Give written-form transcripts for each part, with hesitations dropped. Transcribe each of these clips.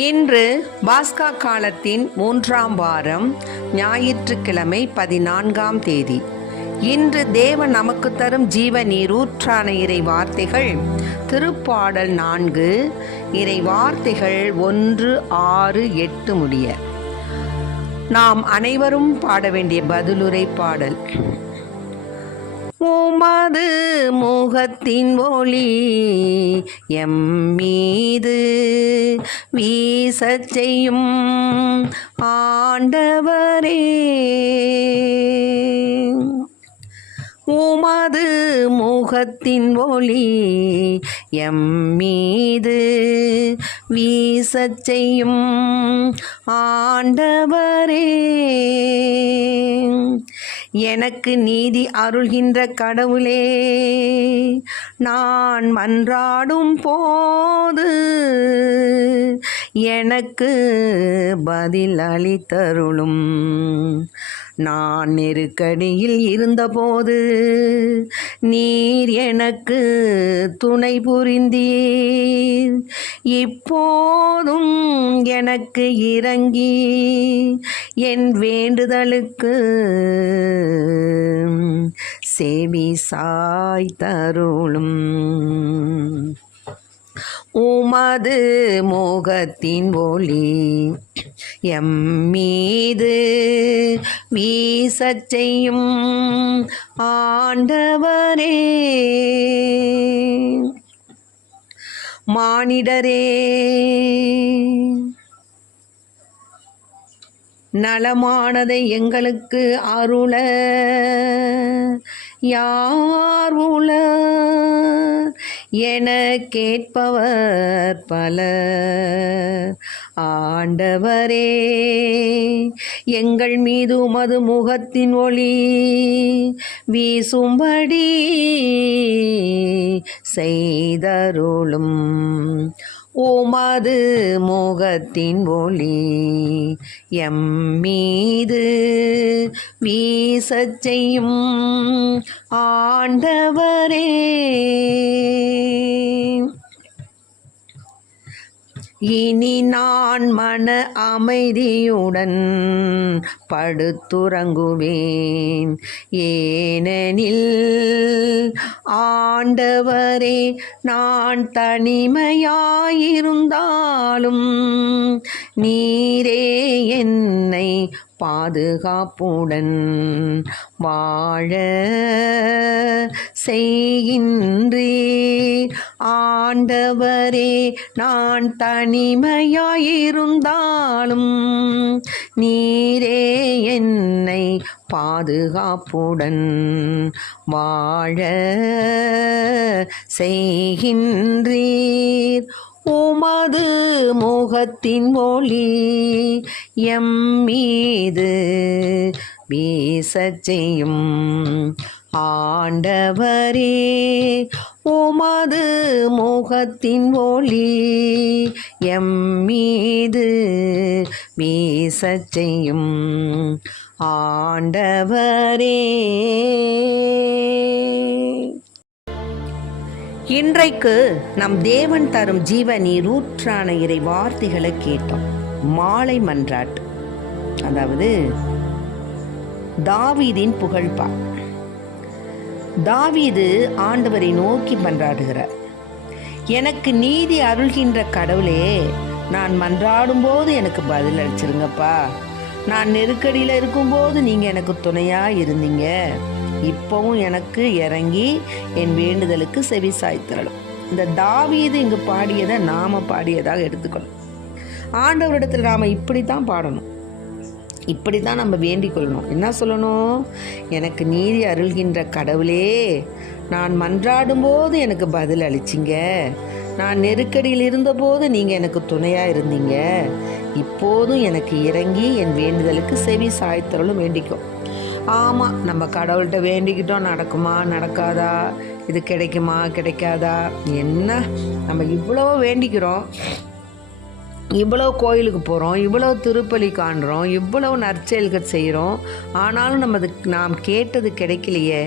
இன்று பாஸ்கா காலத்தின் 3ஆம் வாரம், ஞாயிற்றுக்கிழமை 14ஆம் தேதி. இன்று தேவன் நமக்கு தரும் ஜீவ நீரூற்றான இறை வார்த்தைகள் திருப்பாடல் 4, இறை வார்த்தைகள் 1, 6, 8 முடிய. நாம் அனைவரும் பாட வேண்டிய பதிலுரை பாடல். உமது முகத்தின் ஒளி எம்மீது வீசச் செய்யும் ஆண்டவரே, உமது முகத்தின் ஒளி எம்மீது வீசச் செய்யும் ஆண்டவரே, எனக்கு நீதி அருள்கின்ற கடவுளே, நான் மன்றாடும் போது எனக்கு பதில் அளித்தருளும். நான் நெருக்கடியில் இருந்தபோது நீர் எனக்கு துணை புரிந்தீர். இப்போதும் எனக்கு இறங்கி என் வேண்டுதலுக்கு செவி சாய்த்தருளும். உமது முகத்தின் ஒளி எம்மீது வீசச் செய்யும் ஆண்டவரே, மானிடரே நலமானதை எங்களுக்கு அருள யார் உளர் என கேட்பவர் பலர். ஆண்டவரே, எங்கள் மீது உமது முகத்தின் ஒளி வீசும்படி செய்தருளும். உமது முகத்தின் ஒளி எம்மீது வீசச் செய்யும் ஆண்டவரே, இனி நான் மன அமைதியுடன் படுத்துறங்குவேன். ஏனெனில் ஆண்டவரே, நான் தனிமையாயிருந்தாலும் நீரே என்னை பாதுகாப்புடன் வாழ செய்கின்றீர். ஆண்டவரே, நான் தனிமையாயிருந்தாலும் நீரே என்னை பாதுகாப்புடன் வாழ செய்கின்றீர். உமது முகத்தின் ஒளி எம்மீது வீசச் செய்யும் ஆண்டவரே, உமது முகத்தின் ஒளி எம்மீது வீசச் செய்யும் ஆண்டவரே. இன்றைக்கு நம் தேவன் தரும் ஜீவ நீரூற்றான இறை வார்த்தைகளை கேட்டோம். மாலை மன்றாட்டு, அதாவது தாவீதின் புகழ்பா. தாவீது ஆண்டவரை நோக்கி மன்றாடுகிறார். எனக்கு நீதி அருள்கின்ற கடவுளே, நான் மன்றாடும் போது எனக்கு பதில் அளிச்சிருங்கப்பா. நான் நெருக்கடியில் இருக்கும்போது நீங்கள் எனக்கு துணையாக இருந்தீங்க. இப்போவும் எனக்கு இறங்கி என் வேண்டுதலுக்கு செவி சாய்த்தரலும். இந்த தாவீது இங்கு பாடியதை நாம் பாடியதாக எடுத்துக்கணும். ஆண்டவரிடத்தில் நாம் இப்படித்தான் பாடணும், இப்படித்தான் நம்ம வேண்டிக் கொள்ளணும். என்ன சொல்லணும்? எனக்கு நீதி அருள்கின்ற கடவுளே, நான் மன்றாடும் போது எனக்கு பதில் அளிச்சிங்க. நான் நெருக்கடியில் இருந்தபோது நீங்கள் எனக்கு துணையாக இருந்தீங்க. இப்போதும் எனக்கு இறங்கி என் வேண்டுதலுக்கு செவி சாய்த்தரலும் வேண்டிக்கும். ஆமாம், நம்ம கடவுள்கிட்ட வேண்டிக்கிட்டோம், நடக்குமா நடக்காதா, இது கிடைக்குமா கிடைக்காதா, என்ன நம்ம இவ்வளோ வேண்டிக்கிறோம், இவ்வளோ கோயிலுக்கு போகிறோம், இவ்வளோ திருப்பலி காண்றோம், இவ்வளோ நற்செயல்கள் செய்கிறோம். ஆனாலும் நாம் கேட்டது கிடைக்கலையே.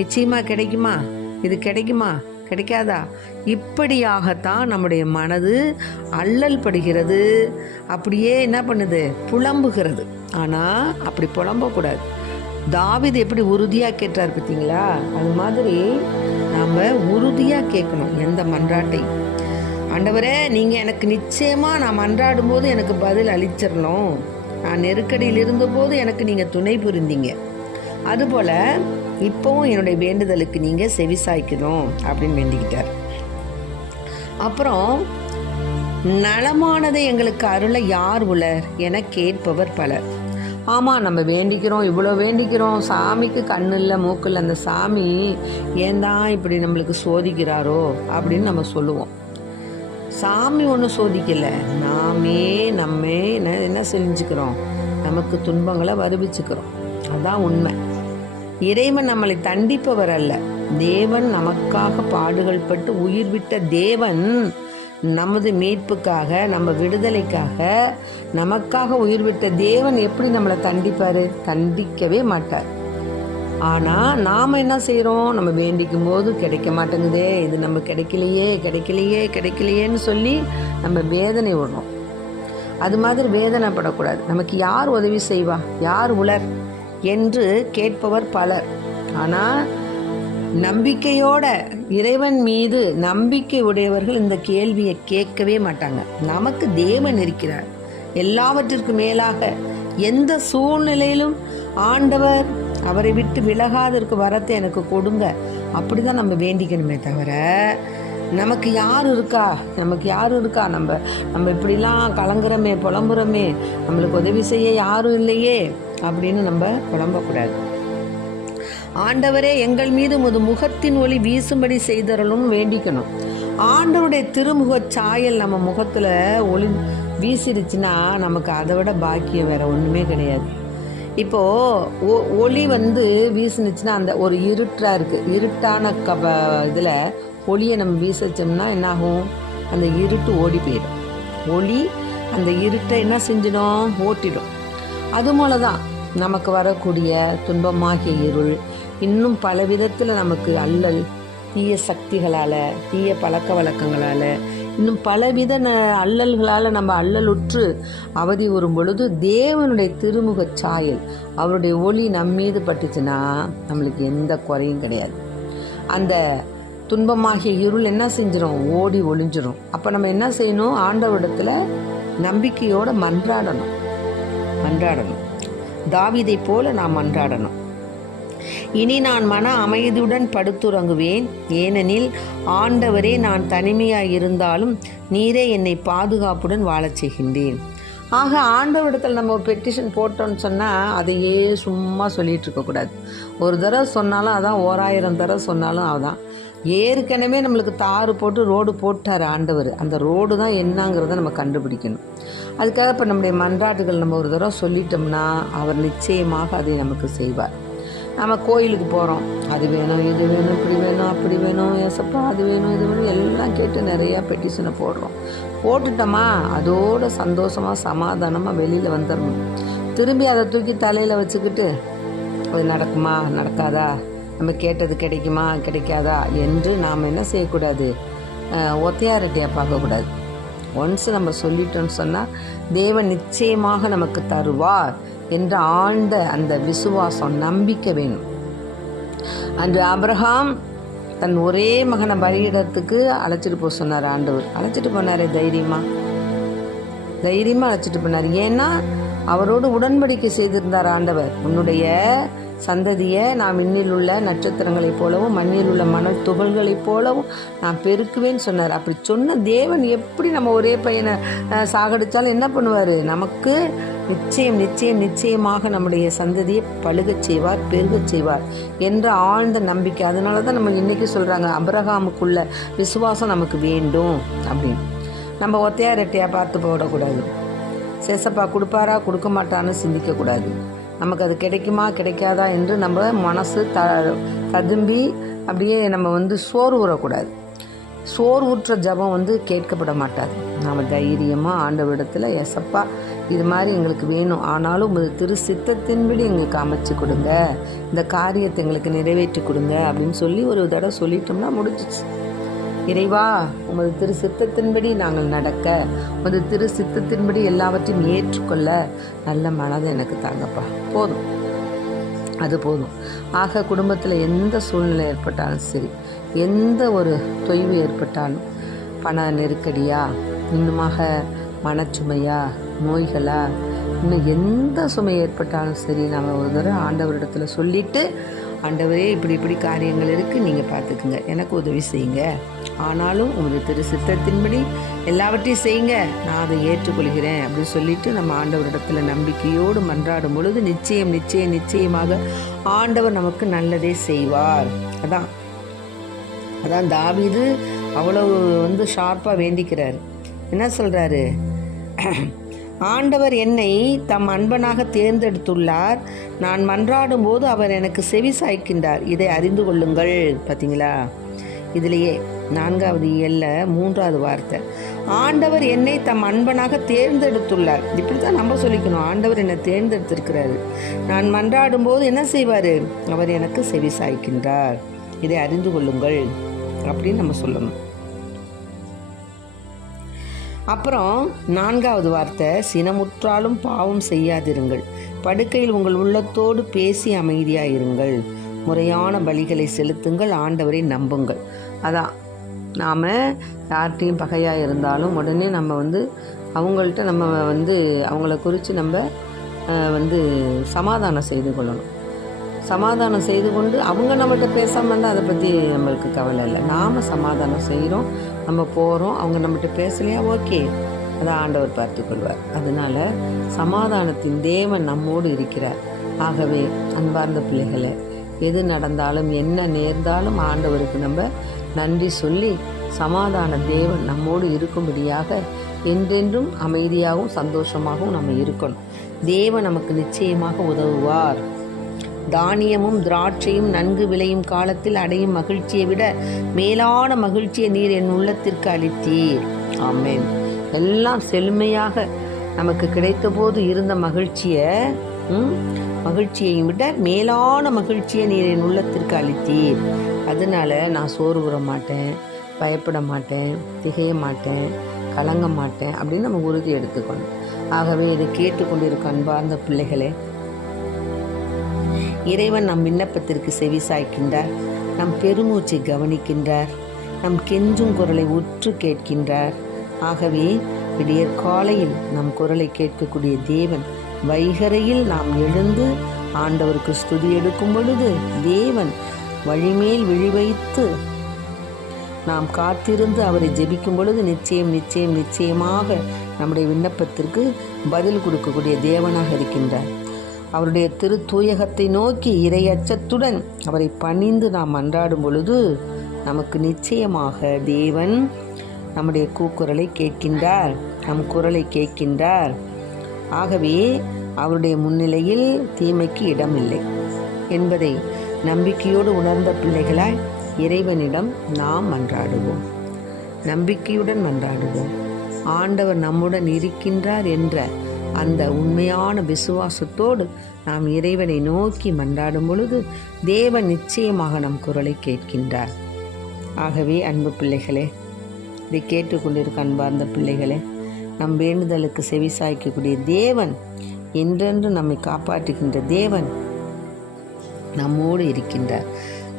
நிச்சயமாக கிடைக்குமா? இது கிடைக்குமா? கிடைக்காதா? இப்படியாகத்தான் நம்முடைய மனது அல்லல் படுகிறது, அப்படியே என்ன பண்ணுது, புலம்புகிறது. ஆனால் அப்படி புலம்பக்கூடாது. தாவீது எப்படி உறுதியாக கேட்டார் பார்த்தீங்களா? அது மாதிரி நாம் உறுதியாக கேட்கணும் எந்த மன்றாட்டை. ஆண்டவரே, நீங்கள் எனக்கு நிச்சயமாக நான் மன்றாடும் போது எனக்கு பதில் அளிச்சிடணும். நான் நெருக்கடியில் இருந்தபோது எனக்கு நீங்கள் துணை புரிந்தீங்க. அதுபோல் இப்போவும் என்னுடைய வேண்டுதலுக்கு நீங்கள் செவிசாய்க்கணும் அப்படின்னு வேண்டிக்கிட்டார். அப்புறம் நலமானதை எங்களுக்கு அருள யார் உளர் என கேட்பவர் பலர். ஆமாம், நம்ம வேண்டிக்கிறோம், இவ்வளோ வேண்டிக்கிறோம், சாமிக்கு கண்ணு இல்லை மூக்கு இல்லை, அந்த சாமி ஏன் தான் இப்படி நம்மளுக்கு சோதிக்கிறாரோ அப்படின்னு நம்ம சொல்லுவோம். சாமி ஒன்றும் சோதிக்கலை, நம்மே என்ன செஞ்சுக்கிறோம், நமக்கு துன்பங்களை வருவிச்சுக்கிறோம். அதுதான் உண்மை. இறைவன் நம்மளை தண்டிப்பவர் அல்ல. தேவன் நமக்காக பாடுகள் பட்டு உயிர் விட்ட தேவன் நமது மீட்புக்காக, நம்ம விடுதலைக்காக, நமக்காக உயிர் விட்ட தேவன் எப்படி நம்மளை தண்டிப்பார்? தண்டிக்கவே மாட்டார். ஆனால் நாம் என்ன செய்கிறோம்? நம்ம வேண்டிக்கும் போது கிடைக்க மாட்டேங்குதே, இது நம்ம கிடைக்கலையேன்னு சொல்லி நம்ம வேதனை விடுறோம். அது மாதிரி வேதனைப்படக்கூடாது. நமக்கு யார் உதவி செய்வா, யார் உளர் என்று கேட்பவர் பலர். ஆனால் நம்பிக்கையோட, இறைவன் மீது நம்பிக்கை உடையவர்கள் இந்த கேள்வியை கேட்கவே மாட்டாங்க. நமக்கு தேவன் இருக்கிறார். எல்லாவற்றிற்கும் மேலாக எந்த சூழ்நிலையிலும் ஆண்டவர் அவரை விட்டு விலகாதற்கு வரத்தை எனக்கு கொடுங்க, அப்படிதான் நம்ம வேண்டிக்கணுமே தவிர நமக்கு யார் இருக்கா, நம்ம இப்படிலாம் கலங்குறமே, புலம்புறமே, நம்மளுக்கு உதவி செய்ய யாரும் இல்லையே அப்படின்னு நம்ம புலம்பக்கூடாது. ஆண்டவரே, எங்கள் மீது உமது முகத்தின் ஒளி வீசும்படி செய்தரலும் வேண்டிக்கணும். ஆண்டவருடைய திருமுக சாயல் நம்ம முகத்தில் ஒளி வீசிடுச்சுன்னா நமக்கு அதை விட பாக்கியம் வேற ஒன்றுமே கிடையாது. இப்போது ஒளி வீசினுச்சுன்னா, அந்த ஒரு இருட்டான இதில் ஒளியை நம்ம வீசிச்சோம்னா என்னாகும்? அந்த இருட்டு ஓடி போயிடும். ஒளி அந்த இருட்டை என்ன செஞ்சிடும்? ஓட்டிடும். அது போல தான் நமக்கு வரக்கூடிய துன்பமாகிய இருள் இன்னும் பல விதத்தில் நமக்கு அல்லல், தீய சக்திகளால், தீய பழக்க வழக்கங்களால், இன்னும் பலவித அல்லல்களால் நம்ம அல்லலுற்று அவதி வரும் பொழுது தேவனுடைய திருமுக சாயல், அவருடைய ஒளி நம்மீது பட்டுச்சுன்னா நம்மளுக்கு எந்த குறையும் கிடையாது. அந்த துன்பமாகிய இருள் என்ன செஞ்சிடும்? ஓடி ஒளிஞ்சிடும். அப்போ நம்ம என்ன செய்யணும்? ஆண்டவரிடத்துல நம்பிக்கையோடு மன்றாடணும். தாவீதை போல நாம் மன்றாடணும். இனி நான் மன அமைதியுடன் படுத்துறங்குவேன், ஏனெனில் ஆண்டவரே, நான் தனிமையாய் இருந்தாலும் நீரே என்னை பாதுகாப்புடன் வாழச் செய்கின்றேன். ஆக ஆண்டவரிடத்தில் நம்ம பெட்டிஷன் போட்டோன்னு சொன்னால் அதையே சும்மா சொல்லிகிட்டு இருக்கக்கூடாது. ஒரு தடவை சொன்னாலும் அதான், 1000 தடவை சொன்னாலும் அதான். ஏற்கனவே நம்மளுக்கு தாறு போட்டு ரோடு போட்டார் ஆண்டவர். அந்த ரோடு தான் என்னங்கிறத நம்ம கண்டுபிடிக்கணும். அதுக்காக இப்போ நம்முடைய மன்றாட்டுகள் நம்ம ஒரு தடவை சொல்லிட்டோம்னா அவர் நிச்சயமாக அதை நமக்கு செய்வார். நம்ம கோயிலுக்கு போகிறோம், அது வேணும், இது வேணும், இப்படி வேணும், அப்படி வேணும், ஏசப்பா அது வேணும், இது வேணும் எல்லாம் கேட்டு நிறையா பெட்டிஷனை போட்டுட்டோமா அதோட சந்தோஷமாக சமாதானமாக வெளியில் வந்துடணும். திரும்பி அதை தூக்கி தலையில் வச்சுக்கிட்டு அது நடக்குமா நடக்காதா, நம்ம கேட்டது கிடைக்குமா கிடைக்காதா என்று நாம் என்ன செய்யக்கூடாது? ஒத்தையாரட்டியாக பார்க்கக்கூடாது. ஒன்ஸ் நம்ம சொல்லிட்டோன்னு சொன்னால் தேவன் நிச்சயமாக நமக்கு தருவார் என்ற ஆழ்ந்த அந்த விசுவாசம், நம்பிக்கை வேணும். அன்று ஆபிரகாம் தன் ஒரே மகனை பலியிடத்துக்கு அழைச்சிட்டு போக சொன்னார் ஆண்டவர். அழைச்சிட்டு போனார், தைரியமாக அழைச்சிட்டு போனார். ஏன்னா அவரோடு உடன்படிக்கை செய்திருந்தார் ஆண்டவர். உன்னுடைய சந்ததியை நான் விண்ணில் உள்ள நட்சத்திரங்களைப் போலவும் மண்ணில் உள்ள மணல் துகள்களைப் போலவும் நான் பெருக்குவேன்னு சொன்னார். அப்படி சொன்ன தேவன் எப்படி நம்ம ஒரே பையனை சாகடித்தாலும் என்ன பண்ணுவார்? நமக்கு நிச்சயமாக நம்முடைய சந்ததியை பழுகச் செய்வார், பெருகச் செய்வார் என்ற ஆழ்ந்த நம்பிக்கை. அதனால தான் நம்ம இன்றைக்கி சொல்கிறாங்க, ஆபிரகாமுக்குள்ள விசுவாசம் நமக்கு வேண்டும் அப்படின்னு. நம்ம ஒத்தையா ரெட்டையாக பார்த்து போடக்கூடாது. சேசப்பா கொடுப்பாரா கொடுக்க மாட்டான்னு சிந்திக்கக்கூடாது. நமக்கு அது கிடைக்குமா கிடைக்காதா என்று நம்ம மனசு ததும்பி அப்படியே நம்ம சோர்வுறக்கூடாது. சோர்வுற்ற ஜபம் கேட்கப்பட மாட்டாது. நாம் தைரியமாக ஆண்டவரிடத்தில், ஏசப்பா இது மாதிரி எங்களுக்கு வேணும், ஆனாலும் உமது திரு சித்தத்தின்படி எங்களுக்கு அமைச்சு கொடுங்க, இந்த காரியத்தை எங்களுக்கு நிறைவேற்றி கொடுங்க அப்படின்னு சொல்லி ஒரு தடவை சொல்லிட்டோம்னா முடிஞ்சிச்சு. இறைவா, உமது திரு சித்தத்தின்படி நாங்கள் நடக்க, உமது திரு சித்தத்தின்படி எல்லாவற்றையும் ஏற்றுக்கொள்ள நல்ல மனதை எனக்கு தாங்கப்பா. போதும், அது போதும். ஆக குடும்பத்தில் எந்த சூழ்நிலை ஏற்பட்டாலும் சரி, எந்த ஒரு தொய்வு ஏற்பட்டாலும், பண நெருக்கடியா, இன்னுமாக மனச்சுமையா, நோய்களா, இன்னும் எந்த சுமை ஏற்பட்டாலும் சரி, நம்ம ஒரு தடவை ஆண்டவரிடத்தில் சொல்லிவிட்டு, ஆண்டவரே இப்படி இப்படி காரியங்கள் இருக்குது, நீங்கள் பார்த்துக்குங்க, எனக்கு உதவி செய்யுங்க, ஆனாலும் உங்களுடைய திரு சித்தத்தின்படி எல்லாவற்றையும் செய்யுங்க, நான் அதை ஏற்றுக்கொள்கிறேன் அப்படின்னு சொல்லிட்டு நம்ம ஆண்டவரிடத்தில் நம்பிக்கையோடு மன்றாடும் பொழுது நிச்சயமாக ஆண்டவர் நமக்கு நல்லதே செய்வார். அதான் தாவீது அவ்வளவு ஷார்ப்பாக வேண்டிக்கிறார். என்ன சொல்கிறாரு? ஆண்டவர் என்னை தம் அன்பனாக தேர்ந்தெடுத்துள்ளார், நான் மன்றாடும் போது அவர் எனக்கு செவி சாய்க்கின்றார், இதை அறிந்து கொள்ளுங்கள். பார்த்தீங்களா? இதிலேயே 4வது இயல்ல 3வது வார்த்தை, ஆண்டவர் என்னை தம் அன்பனாக தேர்ந்தெடுத்துள்ளார். இப்படி தான் நம்ம சொல்லிக்கணும், ஆண்டவர் என்னை தேர்ந்தெடுத்திருக்கிறாரு, நான் மன்றாடும் போது என்ன செய்வார்? அவர் எனக்கு செவி சாய்க்கின்றார், இதை அறிந்து கொள்ளுங்கள் அப்படின்னு நம்ம சொல்லணும். அப்புறம் 4வது வார்த்தை, சினமுற்றாலும் பாவம் செய்யாதிருங்கள், படுக்கையில் உங்கள் உள்ளத்தோடு பேசி அமைதியாயிருங்கள், முறையான பலிகளை செலுத்துங்கள், ஆண்டவரை நம்புங்கள். அதான் நாம் யார்கிட்டையும் பகையாக இருந்தாலும் உடனே நம்ம அவங்கள்ட்ட நம்ம அவங்கள குறித்து நம்ம சமாதானம் செய்து கொள்ளணும். சமாதானம் செய்து கொண்டு அவங்க நம்மகிட்ட பேசாமல் இருந்தால் அதை பற்றி நம்மளுக்கு கவலை இல்லை. நாம் சமாதானம் செய்கிறோம், நம்ம போகிறோம், அவங்க நம்மகிட்ட பேசலையா, ஓகே, அதை ஆண்டவர் பார்த்துக்கொள்வார். அதனால் சமாதானத்தின் தேவன் நம்மோடு இருக்கிறார். ஆகவே அன்பார்ந்த பிள்ளைகளை, எது நடந்தாலும் என்ன நேர்ந்தாலும் ஆண்டவருக்கு நம்ம நன்றி சொல்லி சமாதான தேவன் நம்மோடு இருக்கும்படியாக என்றென்றும் அமைதியாகவும் சந்தோஷமாகவும் நம்ம இருக்கணும். தேவன் நமக்கு நிச்சயமாக உதவுவார். தானியமும் திராட்சையும் நன்கு விளையும் காலத்தில் அடையும் மகிழ்ச்சியை விட மேலான மகிழ்ச்சியை நீர் என் உள்ளத்திற்கு அளித்தீர். ஆமென். எல்லாம் செழுமையாக நமக்கு கிடைத்த போது இருந்த மகிழ்ச்சியையும் விட மேலான மகிழ்ச்சியை நீர் என் உள்ளத்திற்கு அளித்தீர். அதனால நான் சோர்வுற மாட்டேன், பயப்பட மாட்டேன், திகைய மாட்டேன், கலங்க மாட்டேன் அப்படின்னு நம்ம உறுதி எடுத்துக்கணும். ஆகவே இதை கேட்டுக்கொண்டிருக்க அன்பார்ந்த பிள்ளைகளே, இறைவன் நம் விண்ணப்பத்திற்கு செவி சாய்க்கின்றார், நம் பெருமூச்சை கவனிக்கின்றார், நம் கெஞ்சும் குரலை உற்று கேட்கின்றார். ஆகவே விடியற் காலையில் நம் குரலை கேட்கக்கூடிய தேவன், வைகரையில் நாம் எழுந்து ஆண்டவருக்கு ஸ்துதி எடுக்கும் பொழுது தேவன் வழிமேல் விழி வைத்து நாம் காத்திருந்து அவரை ஜெபிக்கும் பொழுது நிச்சயமாக நம்முடைய விண்ணப்பத்திற்கு பதில் கொடுக்கக்கூடிய தேவனாக இருக்கின்றார். அவருடைய திரு தூயகத்தை நோக்கி இறையச்சத்துடன் அவரை பணிந்து நாம் மன்றாடும் பொழுது நமக்கு நிச்சயமாக தேவன் நம்முடைய கூக்குரலை கேட்கின்றார், நம் குரலை கேட்கின்றார். ஆகவே அவருடைய முன்னிலையில் தீமைக்கு இடமில்லை என்பதை நம்பிக்கையோடு உணர்ந்த பிள்ளைகளாய் இறைவனிடம் நாம் மன்றாடுவோம், நம்பிக்கையுடன் மன்றாடுவோம். ஆண்டவர் நம்முடன் இருக்கின்றார் என்ற அந்த உண்மையான விசுவாசத்தோடு நாம் இறைவனை நோக்கி மன்றாடும் பொழுது தேவன் நிச்சயமாக நம் குரலை கேட்கின்றார். ஆகவே அன்பு பிள்ளைகளே, இதை கேட்டுக்கொண்டிருக்க அன்பார்ந்த பிள்ளைகளே, நம் வேண்டுதலுக்கு செவி சாய்க்கக்கூடிய தேவன், என்றென்று நம்மை காப்பாற்றுகின்ற தேவன் நம்மோடு இருக்கின்றார்.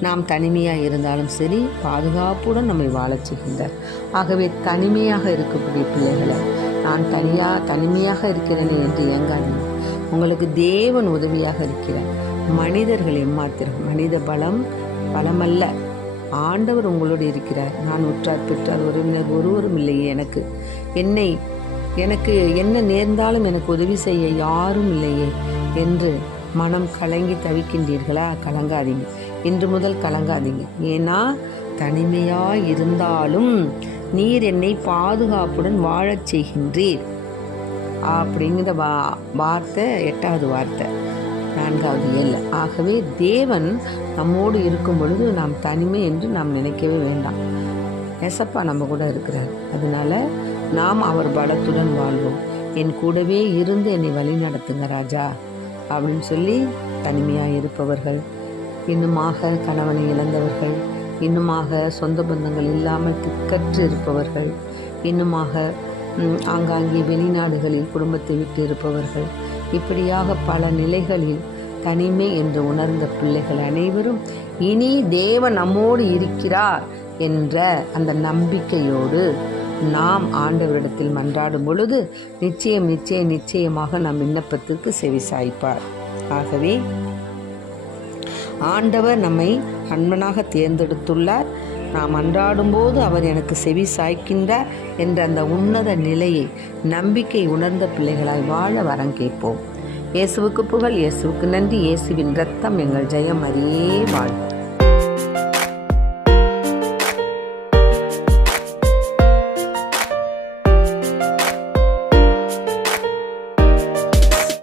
நாம் தனிமையாக இருந்தாலும் சரி, பாதுகாப்புடன் நம்மை வாழச் செய்கின்றார். ஆகவே தனிமையாக இருக்கக்கூடிய பிள்ளைகளை, நான் தனிமையாக இருக்கிறேன் என்று ஏங்காதீங்க. உங்களுக்கு தேவன் உதவியாக இருக்கிறார். மனிதர்கள் எம்மாத்திரம், மனித பலமல்ல, ஆண்டவர் உங்களோடு இருக்கிறார். நான் உற்றார் பெற்றார் உறவினர் ஒருவரும் இல்லையே, எனக்கு என்ன நேர்ந்தாலும் எனக்கு உதவி செய்ய யாரும் இல்லையே என்று மனம் கலங்கி தவிக்கின்றீர்களா? கலங்காதீங்க, இன்று முதல் கலங்காதீங்க. ஏன்னா தனிமையாய் இருந்தாலும் நீர் என்னை பாதுகாப்புடன் வாழச் செய்கின்றீர் அப்படிங்கிற வார்த்தை 8வது வார்த்தை 4வது இயல்ல. ஆகவே தேவன் நம்மோடு இருக்கும் பொழுது நாம் தனிமை என்று நாம் நினைக்கவே வேண்டாம். ஏசப்பா நம்ம கூட இருக்கிறார். அதனால நாம் அவர் பலத்துடன் வாழ்வோம். என் கூடவே இருந்து என்னை வழி நடத்துங்க ராஜா அப்படின்னு சொல்லி தனிமையாக இருப்பவர்கள், இன்னுமாக கணவனை இழந்தவர்கள், இன்னுமாக சொந்த பந்தங்கள் இல்லாமல் திக்கற்று இருப்பவர்கள், இன்னுமாக ஆங்காங்கே வெளிநாடுகளில் குடும்பத்தை விட்டு இருப்பவர்கள், இப்படியாக பல நிலைகளில் தனிமை என்று உணர்ந்த பிள்ளைகள் அனைவரும் இனி தேவன் நம்மோடு இருக்கிறார் என்ற அந்த நம்பிக்கையோடு நாம் ஆண்டவரிடத்தில் மன்றாடும் பொழுது நிச்சயமாக நம் விண்ணப்பத்திற்கு செவி சாய்ப்பார். ஆகவே ஆண்டவர் நம்மை அன்பனாக தேர்ந்தெடுத்துள்ளார். நாம் அன்றாடும் போது அவர் எனக்கு செவி சாய்க்கின்றார் என்ற அந்த உன்னத நிலையை நம்பிக்கை உணர்ந்த பிள்ளைகளாய் வாழ வரம் கேட்போம். இயேசுவுக்கு புகழ், இயேசுவுக்கு நன்றி. இயேசுவின் இரத்தம் எங்கள் ஜெயம். அறியே வாழ்.